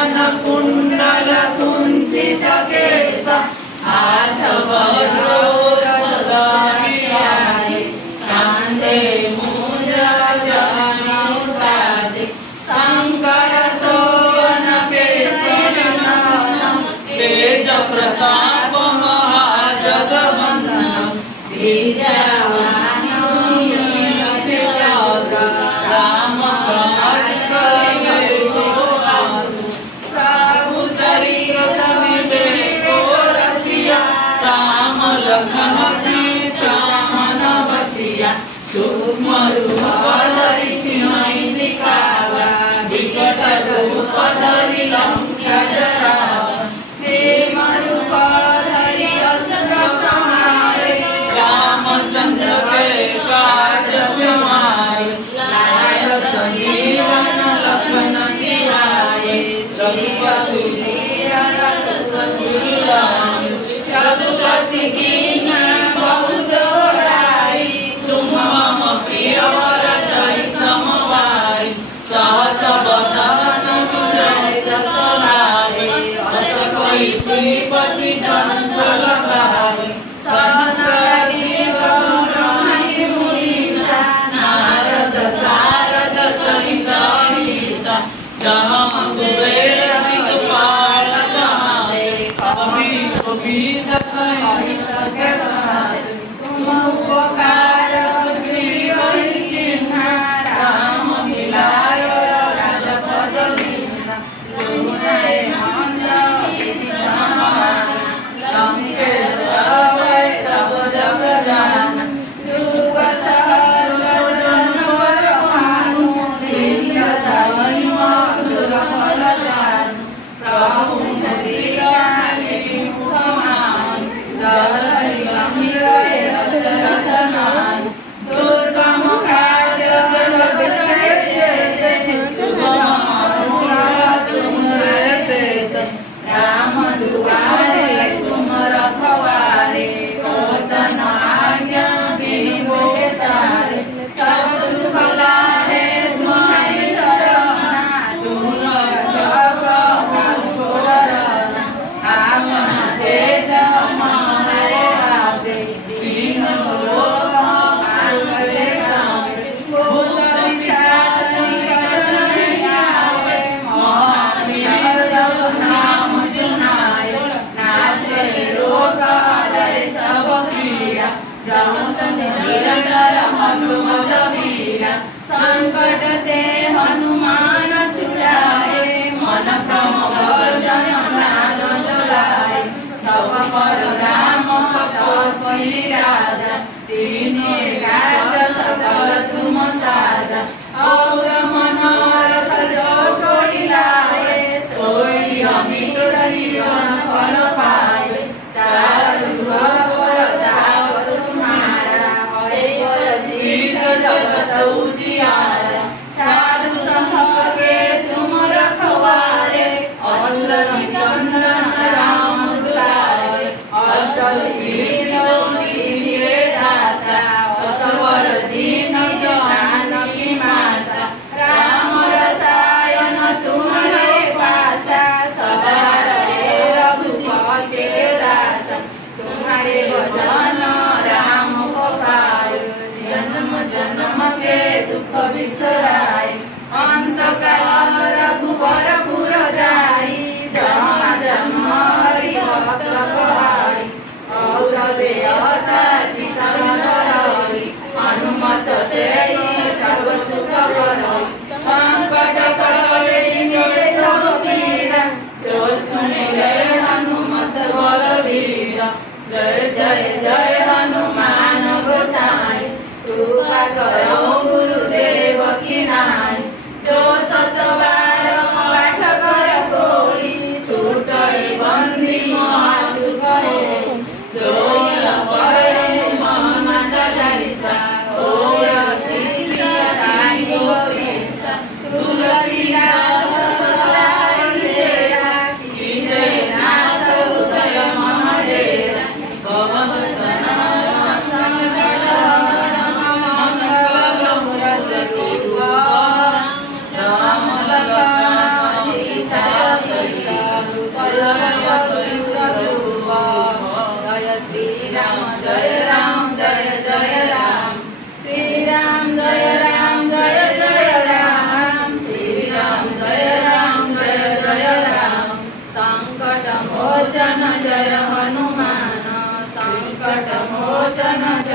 कानन कुंडल कुंचित केश हाथ वज्रोदधारियाये कांधे मुंज जनेऊ साजे शंकर सोवन केसरी नंदन तेज प्रताप महाजगवंदन विद्यावान राम काज करे को आतुर प्रभु चरित्र समिसे को रसिया राम लखन सीता मन बसिया सूक्ष्म रूप धरि सिंह दिखावा विकट रूप धरि लंका जरावा प्रेम रूप धरि असुर संहारे रामचंद्र के काज समारे लाय संजीवन लखन जियाए रघुपति रघुपति कीन्हा बहुत बड़ाई तुम मम प्रिय वरदई समवाई सहस बदन हृदय रस लागे अस कोई श्रीपति कंठ लगावे सनकादि ब्रह्मादि मुनीसा नारद सारद सहित अहिसा जहाँ कुबेर दिक्पाल गावे कवि कबीर कहि सके तुम उपकार श्री हरि कीन्हा राम मिलायो राजपद दीन्हा तुमरे नंद समाना लंकेश्वर वै सब जग जाना जुग सहस्र जन पर भानु इंद्र दाई मधुर फल जाना मोचन जय हनुमान संकट मोचन